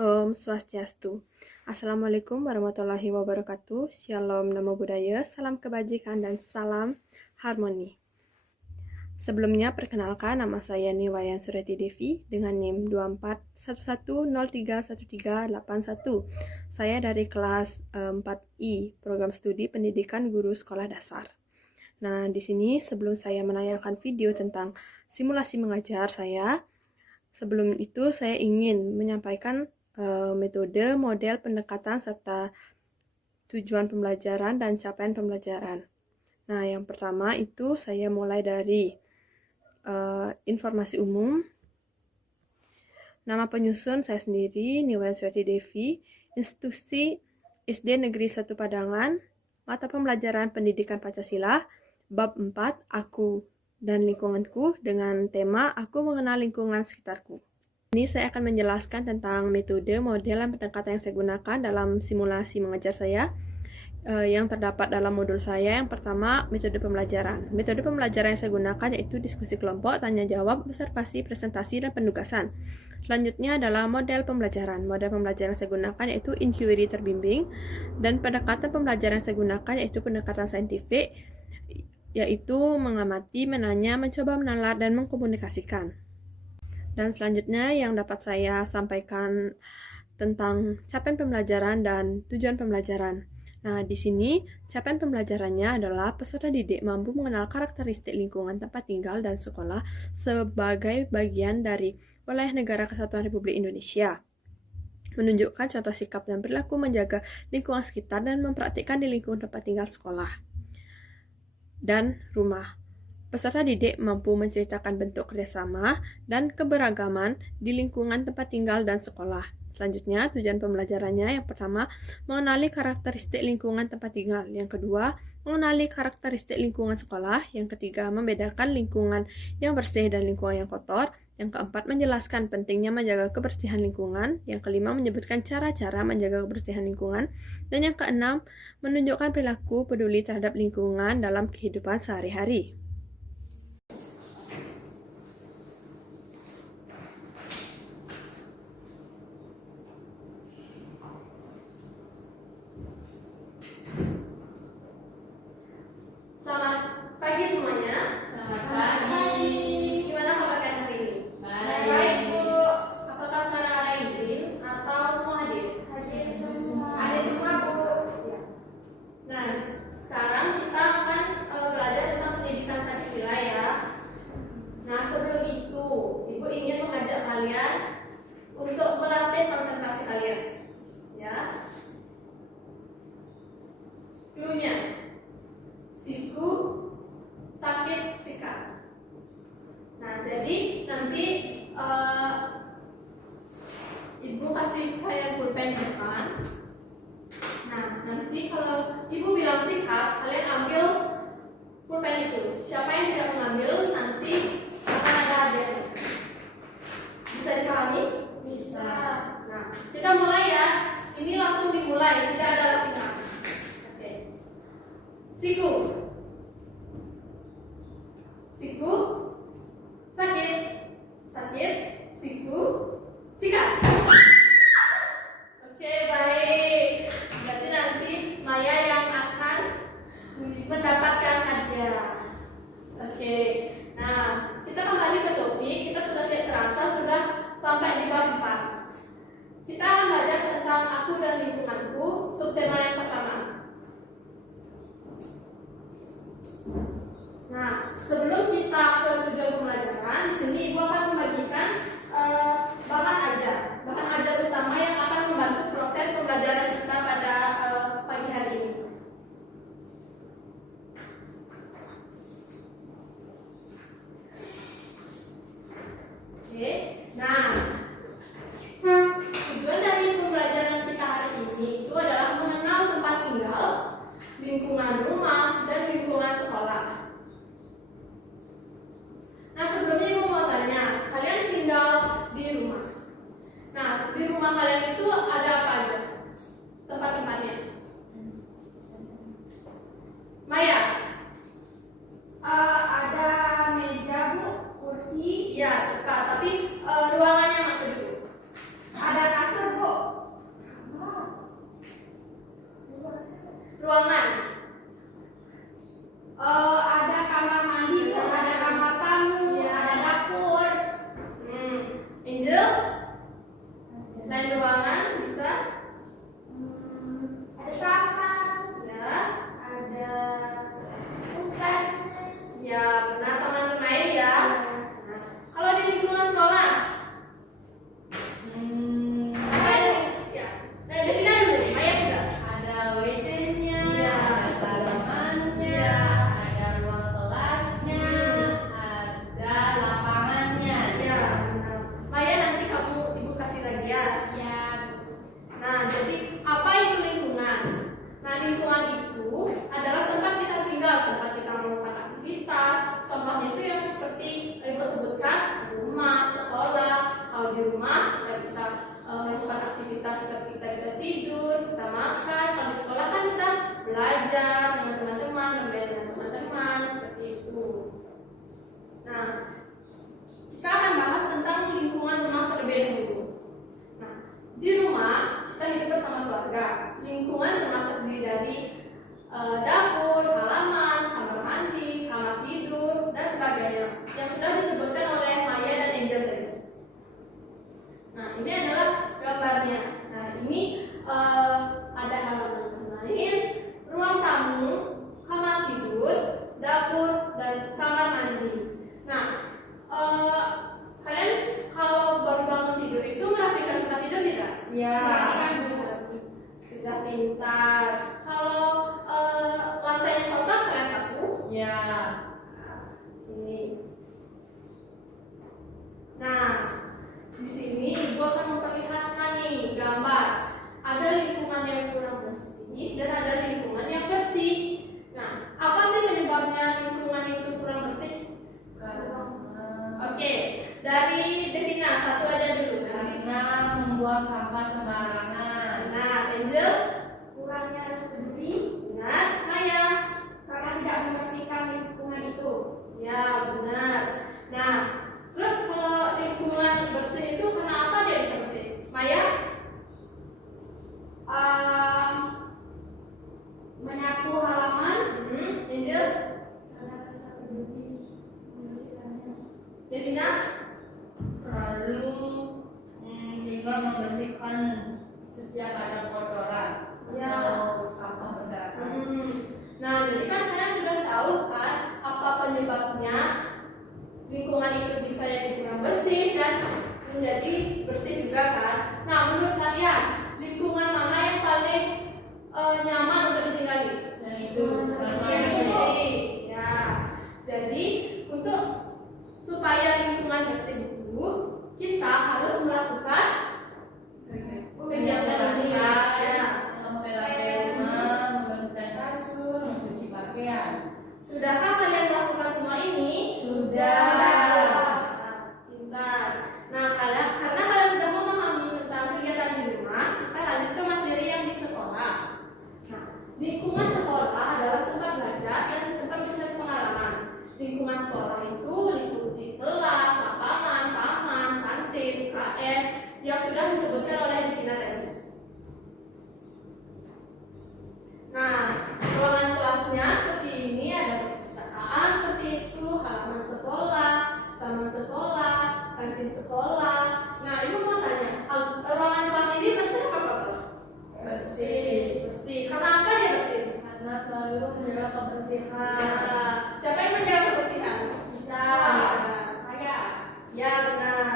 Om Swastiastu. Assalamualaikum warahmatullahi wabarakatuh. Shalom, namo buddhaya, salam kebajikan, dan salam harmoni. Sebelumnya, perkenalkan, nama saya Niwayan Sureti Devi dengan NIM 2411031381. Saya dari kelas 4I, Program Studi Pendidikan Guru Sekolah Dasar. Nah, di sini sebelum saya menayangkan video tentang simulasi mengajar saya, sebelum itu saya ingin menyampaikan metode, model pendekatan, serta tujuan pembelajaran dan capaian pembelajaran. Nah, yang pertama itu saya mulai dari informasi umum. Nama penyusun saya sendiri, Niwayan Sureti Devi, institusi SD Negeri 1 Padangan, mata pembelajaran Pendidikan Pancasila, bab 4, Aku dan Lingkunganku, dengan tema Aku Mengenal Lingkungan Sekitarku. Ini saya akan menjelaskan tentang metode, model, dan pendekatan yang saya gunakan dalam simulasi mengajar saya yang terdapat dalam modul saya. Yang pertama, metode pembelajaran. Metode pembelajaran yang saya gunakan yaitu diskusi kelompok, tanya jawab, observasi, presentasi, dan penugasan. Selanjutnya adalah model pembelajaran. Model pembelajaran yang saya gunakan yaitu inquiry terbimbing, dan pendekatan pembelajaran yang saya gunakan yaitu pendekatan saintifik, yaitu mengamati, menanya, mencoba menalar, dan mengkomunikasikan. Dan selanjutnya yang dapat saya sampaikan tentang capaian pembelajaran dan tujuan pembelajaran. Nah, di sini capaian pembelajarannya adalah peserta didik mampu mengenal karakteristik lingkungan tempat tinggal dan sekolah sebagai bagian dari wilayah Negara Kesatuan Republik Indonesia. Menunjukkan contoh sikap dan perilaku menjaga lingkungan sekitar dan mempraktikkan di lingkungan tempat tinggal sekolah dan rumah. Peserta didik mampu menceritakan bentuk kerjasama dan keberagaman di lingkungan tempat tinggal dan sekolah. Selanjutnya, tujuan pembelajarannya yang pertama, mengenali karakteristik lingkungan tempat tinggal. Yang kedua, mengenali karakteristik lingkungan sekolah. Yang ketiga, membedakan lingkungan yang bersih dan lingkungan yang kotor. Yang keempat, menjelaskan pentingnya menjaga kebersihan lingkungan. Yang kelima, menyebutkan cara-cara menjaga kebersihan lingkungan. Dan yang keenam, menunjukkan perilaku peduli terhadap lingkungan dalam kehidupan sehari-hari. Selamat pagi semuanya. Selamat pagi. Gimana kabar kalian hari ini? Baik. Bu. Apakah sekarang ada izin atau semua hadir? Hadir semua. Hadir semua, Bu. Ya. Nah, sekarang kita akan belajar tentang pendidikan Pancasila ya. Nah, sebelum itu, Ibu ingin mengajak kalian untuk melatih konsentrasi kalian. Ya. Cluenya. Siku, sakit, sikat. Nah, jadi nanti Ibu kasih kalian pulpen depan. Nah, nanti kalau Ibu bilang sikat, kalian ambil pulpen itu. Siapa yang tidak mengambil, nanti akan ada hadiah. Bisa dipahami? Bisa. Nah, kita mulai ya. Ini langsung dimulai, tidak ada latihan. Oke. Siku. Siku. Sakit. Sakit. Siku. Sikat. Oke, baik. Berarti nanti Maya yang akan mendapatkan hadiah. Oke. Nah, kita kembali ke topik. Kita sudah tidak terasa sudah sampai di bab 4. Kita akan belajar tentang aku dan lingkunganku, subtema yang pertama. Nah, sebelum kita ke tujuan pembelajaran, di sini Ibu akan membagikan bahan ajar. Bahan ajar utama yang akan membantu proses pembelajaran kita pada pagi hari ini. Oke. Nah, tujuan dari pembelajaran kita hari ini itu adalah mengenal tempat tinggal, lingkungan rumah, dan lingkungan sekolah. Nah, sebelumnya Ibu mau tanya, kalian tinggal di rumah. Nah, di rumah kalian itu ada apa aja? Tempat-tempatnya. Maya? Ada meja, Bu, kursi. Iya, Kak, tapi ruangannya maksud Ibu. Ada kasur, Bu. aktivitas seperti kita bisa tidur, kita makan. Kalau di sekolah kan kita belajar dengan teman-teman, bermain dengan teman-teman, seperti itu. Nah, kita akan bahas tentang lingkungan rumah terlebih dahulu. Nah, di rumah kita hidup bersama keluarga. Lingkungan rumah terdiri dari dapur, halaman, kamar mandi, kamar tidur, dan sebagainya yang sudah disebutkan oleh Maya dan Angel tadi. Nah, ini adalah gambarnya. Nah, ini ada halaman lain, ruang tamu, kamar tidur, dapur, dan kamar mandi. Nah, kalian kalau baru bangun tidur itu merapikan tempat tidur tidak? Ya. Sudah pintar. Kalau lantainya kotor, kalian sapu? Ya. Oke. Nah, di sini ibu akan memperlihatkan nih gambar. Ada lingkungan yang kurang bersih dan ada lingkungan yang bersih. Nah, apa sih penyebabnya lingkungan itu kurang bersih? Oke, dari Devina satu aja dulu. Karena membuang sampah sembarangan. Nah, Angel, Kurangnya rasa peduli. benar. Maya, Karena tidak membersihkan lingkungan itu. ya benar. Nah, terus kalau lingkungan bersih itu kenapa dia bisa bersih? Maya? Menyapu halaman. Angel? Karena rasa peduli membersihkannya. Devina? Lalu tinggal membersihkan setiap ada kotoran Ya. atau sampah berserakan. Nah, jadi kan kalian sudah tahu kan apa penyebabnya lingkungan itu bisa jadi kurang bersih dan menjadi bersih juga kan. Nah, menurut kalian lingkungan mana yang paling nyaman untuk ditinggali? Dan itu Yang bersih. Ya. Jadi untuk supaya lingkungan bersih itu kita harus melakukan kegiatan ini. Ya. mempelai rumah, membersihkan kasur, mencuci pakaian. Sudahkah kalian melakukan semua ini? Sudah. Pintar. Nah, karena kalian sudah memahami tentang kegiatan di rumah, kita lanjut ke materi yang di sekolah. Nah, lingkungan sekolah adalah tempat belajar dan tempat mencari pengalaman. Lingkungan sekolah itu liputi kelas, lapangan, taman, kantin, UKS yang sudah disebutkan oleh Divina tadi. Nah, ruangan kelasnya seperti ini, ada perpustakaan seperti itu, halaman sekolah, taman sekolah, kantin sekolah. Nah, ibu mau tanya, ruangan kelas ini bersih apa kotor? Bersih. Bersih. Kenapa dia bersih? Karena selalu menjaga kebersihan. Ya, siapa yang menjaga kebersihan? Bisa. Saya. Ya, benar.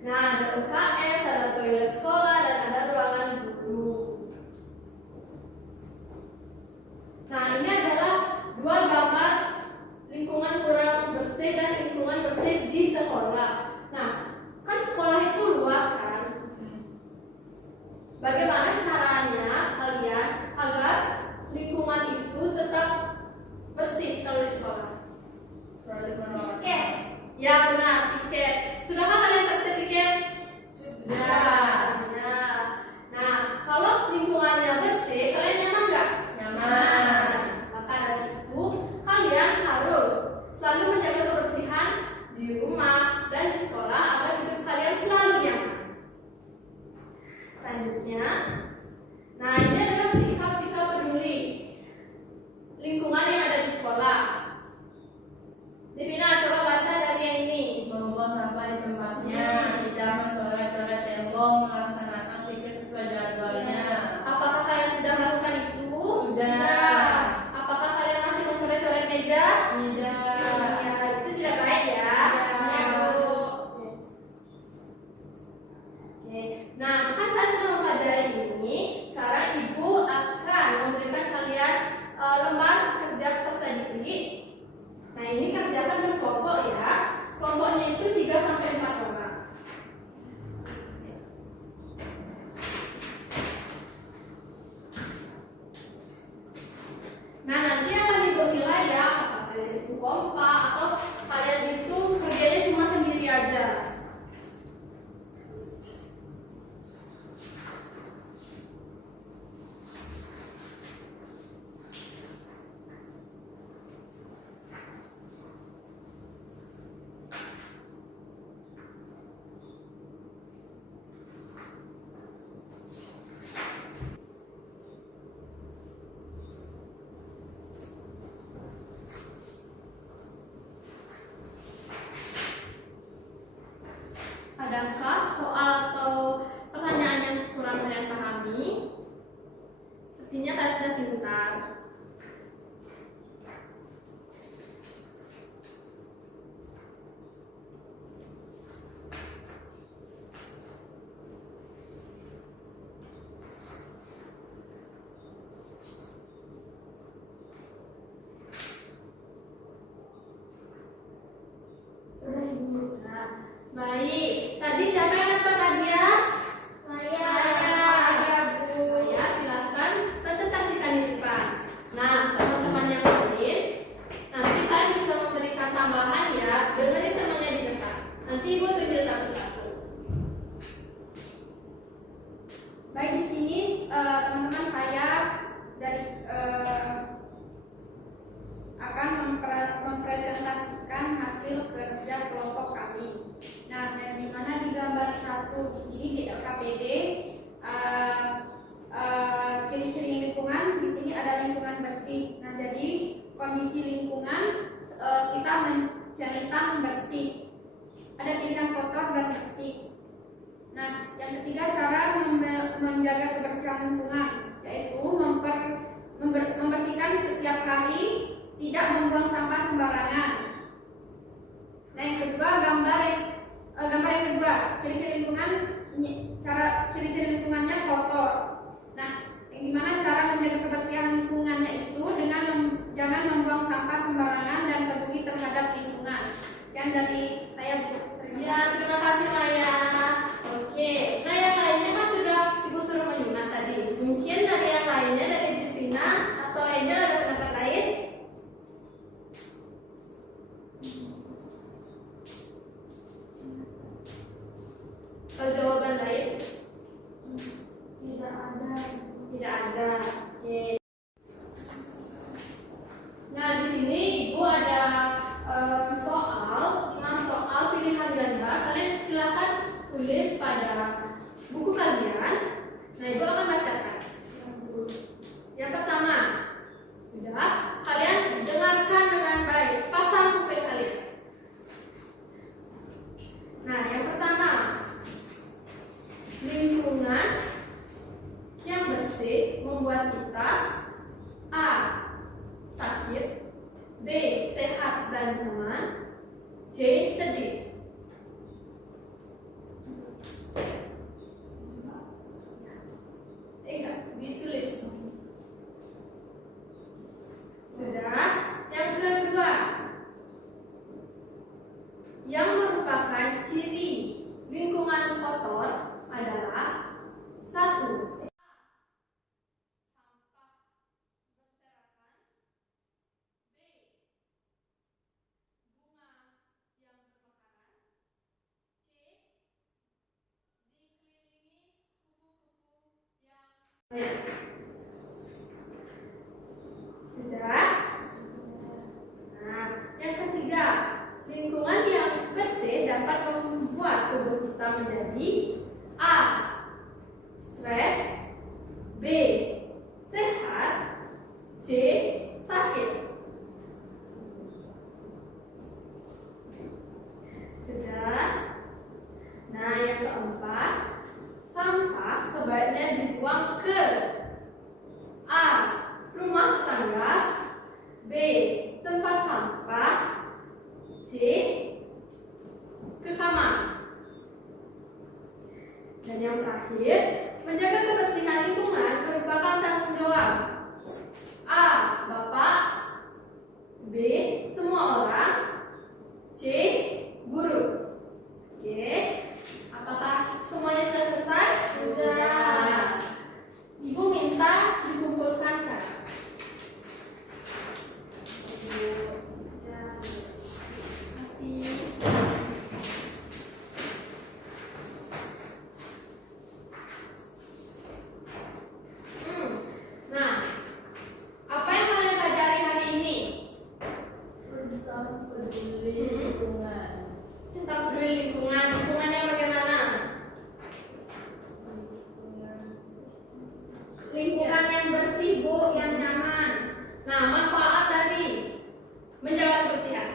Nah, ada UKS, ada toilet sekolah, dan ada ruangan guru. Nah, ini adalah dua gambar lingkungan kurang bersih dan lingkungan bersih di sekolah. Nah, kan sekolah itu luas kan? Bagaimana caranya kalian agar lingkungan itu tetap bersih kalau di sekolah? Tiket. Ya benar, tiket. Sudahkah kalian tertib tiket? Sudah. Ya. Nah, kalau lingkungannya bersih, kalian nyaman nggak? Nyaman. Maka dari itu, kalian harus selalu menjaga kebersihan di rumah dan di sekolah agar hidup kalian selalu nyaman. Selanjutnya, nah ini adalah sikap-sikap peduli lingkungan yang ada di sekolah. Divina, coba baca dari yang ini. Membuang sampah di tempatnya, tidak mencoret-coret tembok, melaksanakan tiket sesuai jadwalnya. Apakah kalian sudah melakukan itu? Sudah. Apakah kalian masih mencoret-coret meja? Tidak. Ya, itu tidak baik ya. Ya, Bu. Oke. Nah, kan kalian sudah mempelajari ini. Sekarang ibu akan memberikan kalian lembar kerja peserta didik. Nah, ini kerjakan berkelompok ya. Kelompoknya itu 3 sampai 4 orang. Nah, nanti akan ibu nilai ya, apakah kalian itu kompak atau kalian itu kerjanya cuma sendiri aja. Buktinya kalian sudah pintar. Baik, tadi siapa yang dapat hadiah? Saya, Bu. Ya, silakan presentasikan di depan. Nah, teman-teman yang lain, nanti kalian bisa memberikan tambahan ya, dengerin temannya di depan. Nanti Ibu tunjuk satu-satu. Baik, di sini teman-teman saya dari akan mempresentasikan hasil kerja kelompok kami. Nah, yang dimana di gambar 1 di sini di LKPD ciri-ciri lingkungan, di sini ada lingkungan bersih. Nah, jadi kondisi lingkungan kita tentang bersih. Ada pilihan kotor dan bersih. Nah, yang ketiga cara menjaga kebersihan lingkungan, yaitu membersihkan setiap hari, tidak membuang sampah sembarangan. Nah, yang kedua gambar yang kedua, ciri-ciri lingkungan, ciri-ciri lingkungannya kotor. Nah, yang gimana cara menjaga kebersihan lingkungannya itu dengan jangan membuang sampah sembarangan dan peduli terhadap lingkungan. Sekian dari saya, Bu. Terima kasih Maya. Oke, nah yang lainnya kan sudah Ibu suruh menyimak tadi. Mungkin dari yang lainnya, dari Divina atau Angel ada pendapat lain? Atau jawaban lain? Tidak ada. Tidak ada. Oke. Nah, di sini Ibu ada soal pilihan ganda. Kalian silakan tulis pada buku kalian. Nah, Ibu akan bacakan. Yang pertama, sudah kalian dengarkan dengan baik. Pasang kuping kalian. Nah, yang pertama, lingkungan yang bersih membuat kita A. sakit, B. sehat dan nyaman, C. sedih. Ditulis. Sudah. Yang kedua, yang merupakan ciri lingkungan kotor adalah 1. Sampah berserakan, B. bunga yang bermekaran, C. dikelilingi kupu-kupu yang sudah. Nah, yang ketiga, lingkungan yang bersih dapat membuat tubuh kita menjadi A. stres, B. sehat, C. sakit. Sudah. Nah, yang keempat, sampah sebaiknya dibuang ke A. rumah tetangga, B. tempat sampah, C. ke kamar. Dan yang terakhir, menjaga kebersihan lingkungan merupakan tanggung jawab A. Bapak, B. semua orang, C. guru. Oke, apakah semuanya sudah selesai? Sudah. Ibu minta dikumpulkan sekarang. Nah, apa yang kalian pelajari hari ini? Tentang peduli lingkungan. Tentang peduli lingkungan. Lingkungannya bagaimana? Lingkungan yang bersih, Bu, yang nyaman. Nah, manfaat dari menjaga kebersihan.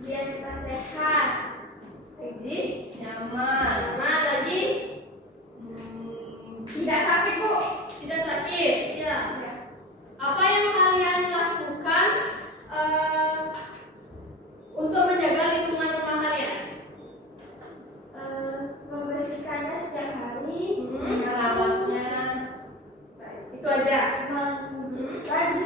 Biar kita sehat, Jadi, nyaman, nah lagi tidak sakit, Bu. Itu aja. Lanjut